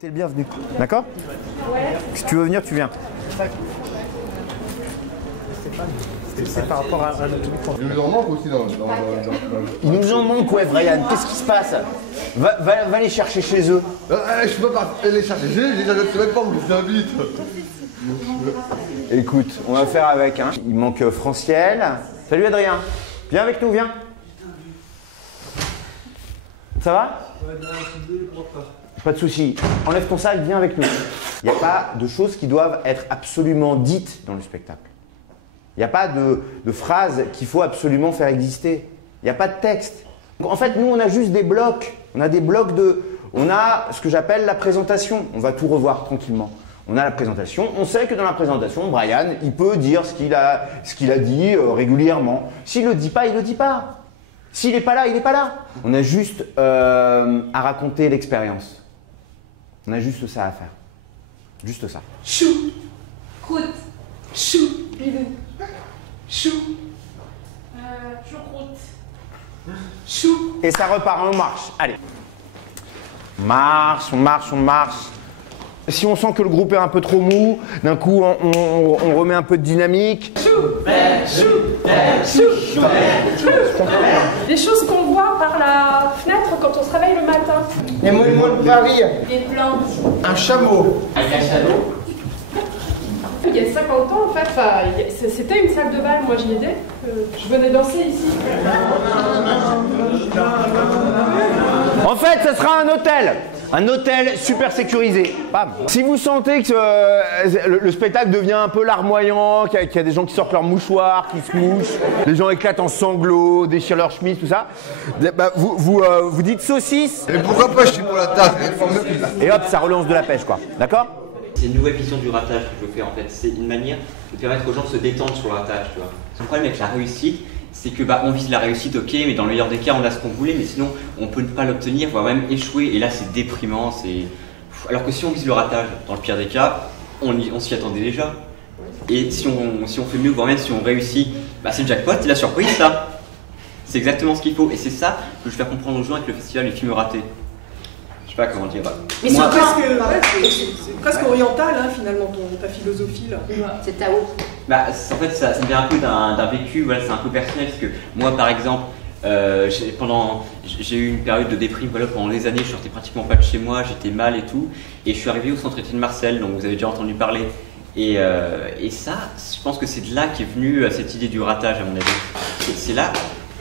T'es le bienvenu, d'accord? Si tu veux venir, tu viens. C'est par rapport à notre truc. Il nous en manque aussi dans Il nous en manque, ouais, Brian. Qu'est-ce qui se passe? Va les chercher chez eux. Je peux pas les chercher, je sais même pas où je t'invite. Écoute, on va faire avec. Hein. Il manque Franciel. Salut Adrien. Viens avec nous, viens. Ça va? Pas de souci. Enlève ton sac, viens avec nous. Il n'y a pas de choses qui doivent être absolument dites dans le spectacle. Il n'y a pas de phrases qu'il faut absolument faire exister. Il n'y a pas de texte. Donc, en fait, nous, on a juste des blocs. On a des blocs de... On a ce que j'appelle la présentation. On va tout revoir tranquillement. On a la présentation. On sait que dans la présentation, Brian, il peut dire ce qu'il a dit régulièrement. S'il ne le dit pas, il ne le dit pas. S'il n'est pas là, il n'est pas là. On a juste à raconter l'expérience. On a juste ça à faire. Juste ça. Chou, croûte, chou, chou, choucroute, chou. Et ça repart, on marche. Allez. Marche, on marche, on marche. Si on sent que le groupe est un peu trop mou, d'un coup on remet un peu de dynamique. Les choses qu'on voit par la fenêtre quand on se réveille le matin. Les monuments de Paris. Des plantes. Un chameau. Il y a 50 ans en fait, c'était une salle de bal, moi j'y étais. Je venais danser ici. En fait, ça sera un hôtel. Un hôtel super sécurisé. Bam. Si vous sentez que le spectacle devient un peu larmoyant, qu'il y a des gens qui sortent leurs mouchoirs, qui se mouchent, les gens éclatent en sanglots, déchirent leur chemise, tout ça, bah, vous dites saucisse. Et pourquoi pas, je suis pour la table. Et hop, ça relance de la pêche, quoi. D'accord? C'est une nouvelle vision du ratage que je fais en fait. C'est une manière de permettre aux gens de se détendre sur le ratage, tu vois. Le problème avec la réussite, c'est que on vise la réussite, ok, mais dans le meilleur des cas, on a ce qu'on voulait, mais sinon, on peut ne pas l'obtenir, voire même échouer, et là, c'est déprimant. Alors que si on vise le ratage, dans le pire des cas, on s'y attendait déjà. Et si on fait mieux, voire même si on réussit, c'est le jackpot, c'est la surprise, ça. C'est exactement ce qu'il faut, et c'est ça que je vais faire comprendre aux gens avec le festival Les Films Ratés. Je sais pas comment dire. Mais Moi, c'est presque oriental, hein, finalement, ta philosophie là. C'est Tao. En fait, ça me vient un peu d'un vécu, voilà, c'est un peu personnel, parce que moi, par exemple, j'ai eu une période de déprime, voilà, pendant des années, je sortais pratiquement pas de chez moi, j'étais mal et tout, et je suis arrivé au centre été de Marcel, donc vous avez déjà entendu parler. Et ça, je pense que c'est de là qu'est venue cette idée du ratage, à mon avis. C'est là,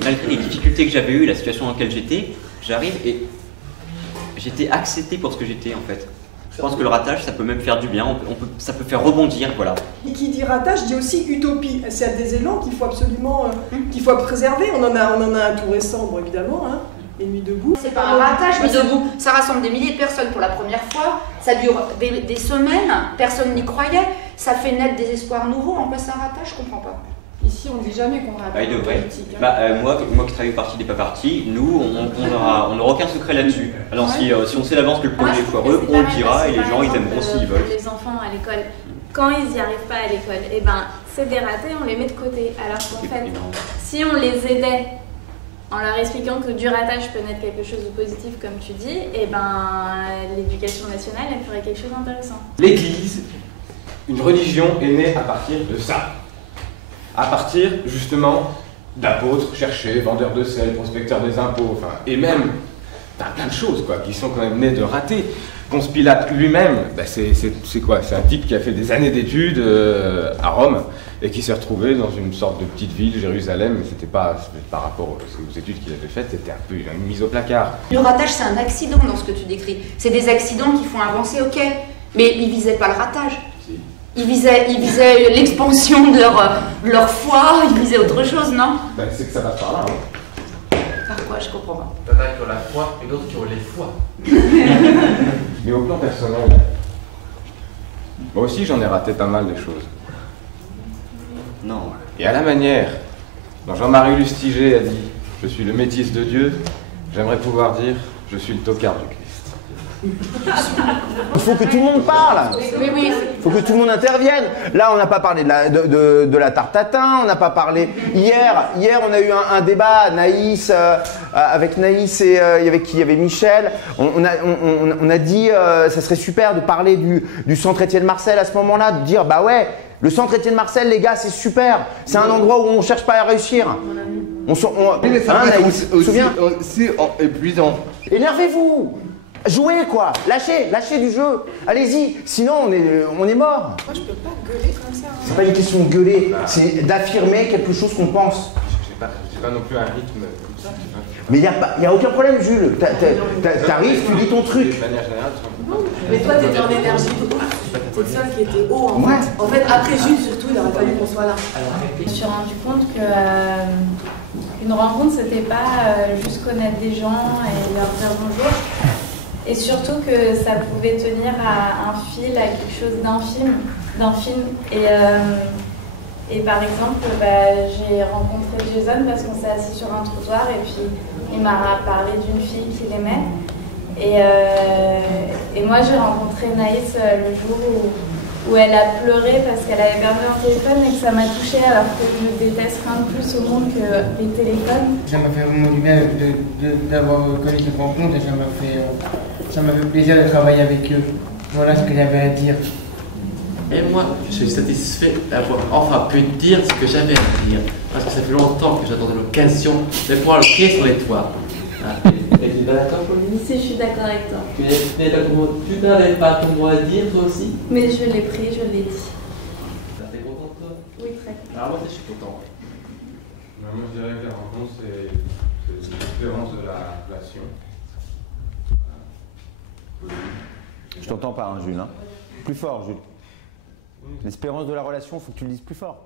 malgré les difficultés que j'avais eues, la situation dans laquelle j'étais, j'arrive et j'étais accepté pour ce que j'étais en fait. Je pense que le ratage, ça peut même faire du bien, ça peut faire rebondir, voilà. Et qui dit ratage dit aussi utopie. C'est des élans qu'il faut absolument qu'il faut préserver. On en a un tout récent, bon, évidemment, hein, les Nuits debout. C'est pas un ratage, Nuits debout. Ça rassemble des milliers de personnes pour la première fois. Ça dure des semaines, personne n'y croyait. Ça fait naître des espoirs nouveaux. En quoi c'est un ratage? Je comprends pas. Ici, on dit jamais qu'on ratage. Il devrait. Moi qui travaille au parti des pas partis, nous, on n'aura aucun secret là-dessus. Alors si on sait d'avance que le premier est foireux, on le dira et les gens ils aimeront s'ils veulent. Les enfants à l'école, quand ils n'y arrivent pas à l'école, c'est des ratés, on les met de côté. Alors qu'en fait, si on les aidait en leur expliquant que du ratage peut naître quelque chose de positif, comme tu dis, l'éducation nationale, elle ferait quelque chose d'intéressant. L'Église, une religion, est née à partir de ça. À partir, justement, d'apôtres, chercheurs, vendeurs de sel, prospecteurs des impôts, et même plein de choses, quoi, qui sont quand même nées de ratés. Ponce Pilate lui-même, c'est quoi? C'est un type qui a fait des années d'études à Rome et qui s'est retrouvé dans une sorte de petite ville, Jérusalem, mais c'était pas par rapport aux études qu'il avait faites, c'était un peu une mise au placard. Le ratage, c'est un accident dans ce que tu décris. C'est des accidents qui font avancer, ok, mais ils visaient pas le ratage. Ils visaient l'expansion de leur foi, ils visaient autre chose, non? C'est que ça passe par là, hein. Par quoi? Je comprends pas. T'en as qui ont la foi et d'autres qui ont les foies. Mais au plan personnel, moi aussi j'en ai raté pas mal de choses. Non. Et à la manière dont Jean-Marie Lustiger a dit « Je suis le métis de Dieu », j'aimerais pouvoir dire « Je suis le tocard du Christ ». faut que tout le monde parle. Oui, oui. Il faut que tout le monde intervienne. Là, on n'a pas parlé de la tarte tatin, on n'a pas parlé... Hier, on a eu un débat, Naïs, avec Naïs et avec qui? Il y avait Michel. On a dit, ça serait super de parler du centre Étienne Marcel à ce moment-là, de dire, bah ouais, le centre Étienne Marcel, les gars, c'est super. C'est un endroit où on ne cherche pas à réussir. Oui, mais ça peut être aussi épuisant. Énervez-vous. Jouez quoi. Lâchez du jeu. Allez-y. Sinon, on est mort. Moi, je peux pas gueuler comme ça. C'est pas une question de gueuler, c'est d'affirmer quelque chose qu'on pense. J'ai pas non plus un rythme comme ça. Mais il n'y a aucun problème, Jules. T'arrives, tu dis ton truc. De manière générale, Mais toi, t'étais en énergie de ouf. T'es le seul qui était haut en fait. En fait, après Jules, surtout, il aurait fallu qu'on soit là. Je me suis rendu compte que une rencontre, c'était pas juste connaître des gens et leur dire bonjour. Et surtout que ça pouvait tenir à un fil, à quelque chose d'infime. Et par exemple, j'ai rencontré Jason parce qu'on s'est assis sur un trottoir et puis il m'a parlé d'une fille qu'il aimait. Et moi, j'ai rencontré Naïs le jour où elle a pleuré parce qu'elle avait perdu un téléphone et que ça m'a touchée alors que je déteste rien de plus au monde que les téléphones. Ça m'a fait vraiment du bien d'avoir connu cette rencontre et ça m'a fait plaisir de travailler avec eux. Voilà ce que j'avais à dire. Et moi, je suis satisfait d'avoir enfin pu dire ce que j'avais à dire. Parce que ça fait longtemps que j'attendais l'occasion de pouvoir le pied sur les toits. Et tu n'es pas d'accord, Pauline? Si, je suis d'accord avec toi. Tu n'avais pas ton mot à dire, toi aussi? Mais je l'ai pris, je l'ai dit. T'es content, toi? Oui, très. Alors moi, je suis content. moi, je dirais que la rencontre, c'est l'espérance de la relation. Je t'entends pas, hein, Jules. Hein. Plus fort, Jules. L'espérance de la relation, il faut que tu le dises plus fort.